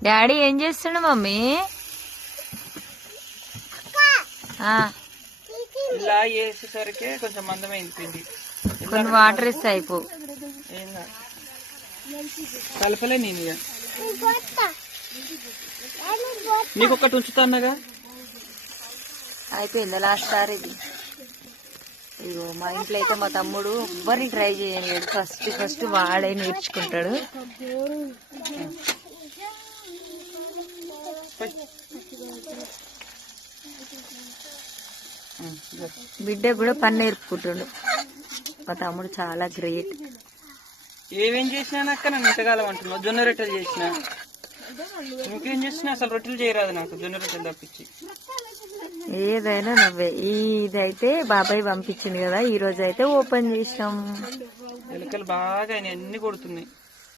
Daddy ఏం చేస్తుండు mummy? ఆ, ఇలా వేసేసరికి కొంచెం మందమైంది పిండి. కొన్ని వాటర్ ఇస్తే అయిపో. కలపలే నేను నీకు ఒక్కటి ఉంచుతానగా అయిపోయింది లాస్ట్ సార్ ఇది? ఇగో మా ఇంట్లో అయితే మా తమ్ముడు ఎవ్వరిని ట్రై చేయలేడు ఫస్ట్ ఫస్ట్ వాడే నేర్చుకుంటాడు. బిడ్డ కూడా పని నేర్పుకుంటుండు. మా తమ్ముడు చాలా గ్రేట్. ఏమేం చేసినా అక్క? నన్ను ఇంతకాలం అంటున్నావు? జొన్న రొట్టెలు చేసిన? ఇంకేం చేసినా? అసలు రొట్టెలు చేయరాదు నాకు. జొన్న రొట్టెలు తప్పించి. ఏదైనా నువ్వే. ఇదైతే బాబాయ్ పంపించింది కదా. ఈ రోజు అయితే ఓపెన్ చేసినాం. ఎలుకలు బాగా అన్ని కొడుతున్నాయి.